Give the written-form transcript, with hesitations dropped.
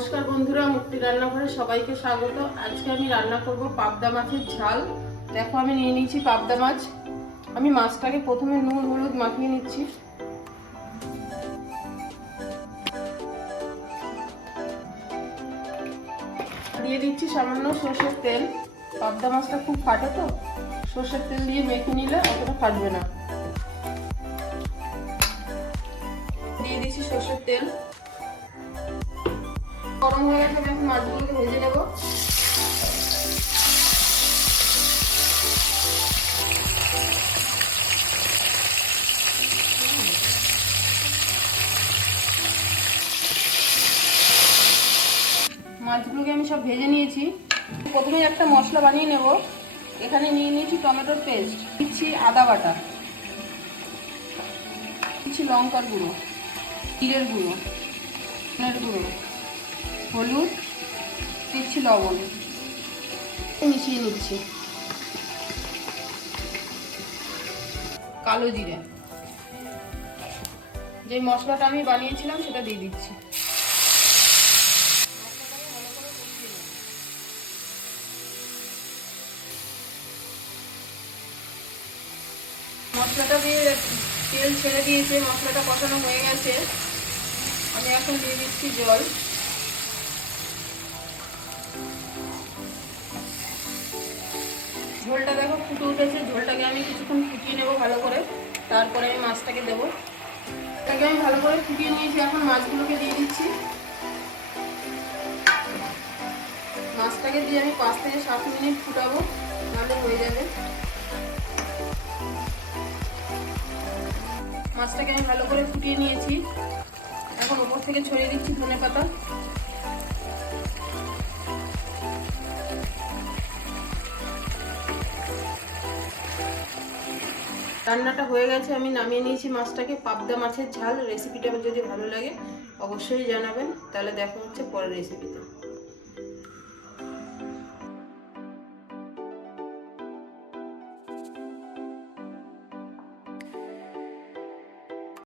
নমস্কার বন্ধুরা, মুক্তি রান্নাঘরে সবাইকে স্বাগত। আজকে আমি রান্না করব পাবদা মাছের ঝাল। দেখো আমি নিয়ে নিয়েছি পাবদা মাছ। আমি মাছটাকে প্রথমে নুন হলুদ মাখিয়ে নিচ্ছি। দিয়ে দিচ্ছি সামান্য সর্ষের তেল। পাবদা মাছটা খুব ফাটে, তো সর্ষের তেল দিয়ে মেখে নিলে অতটা ফাটবে না। দিয়ে দিচ্ছি সর্ষের তেল। গরম হয়ে গেছে, আমি এখন মাছগুলোকে ভেজে নেব। মাছগুলোকে আমি সব ভেজে নিয়েছি। প্রথমে একটা মশলা বানিয়ে নেব। এখানে নিয়ে নিয়েছি টমেটোর পেস্ট, দিচ্ছি আদা বাটা, দিচ্ছি লঙ্কার গুঁড়ো, জিরের গুঁড়ো, ধনের গুঁড়ো, হলুদ, দিচ্ছি লবণ, মিশিয়ে নিচ্ছি কালো জিরে। যে মশলাটা আমি বানিয়েছিলাম সেটা দিয়ে দিচ্ছি। মশলাটা দিয়ে তেল ছেড়ে দিয়েছে, মশলাটা কষানো হয়ে গেছে। আমি এখন দিয়ে দিচ্ছি জল। ঝোলটা দেখো ফুটে উঠেছে। ঝোলটাকে আমি কিছুক্ষণ ফুটিয়ে নেবো ভালো করে, তারপরে আমি মাছটাকে দেবো। এটাকে আমি ভালো করে ফুটিয়ে নিয়েছি। এখন মাছগুলোকে দিয়ে দিচ্ছি। মাছটাকে দিয়ে আমি 5 থেকে 7 মিনিট ফুটাবো, নাহলে হয়ে যাবে। মাছটাকে আমি ভালো করে ফুটিয়ে নিয়েছি। এখন উপর থেকে ছড়িয়ে দিচ্ছি ধনেপাতা। রান্নাটা হয়ে গেছে, আমি নামিয়ে নিয়েছি মাছটাকে। পাবদা মাছের ঝাল রেসিপিটা যদি ভালো লাগে অবশ্যই জানাবেন। তাহলে দেখা হচ্ছে পরের রেসিপিতে।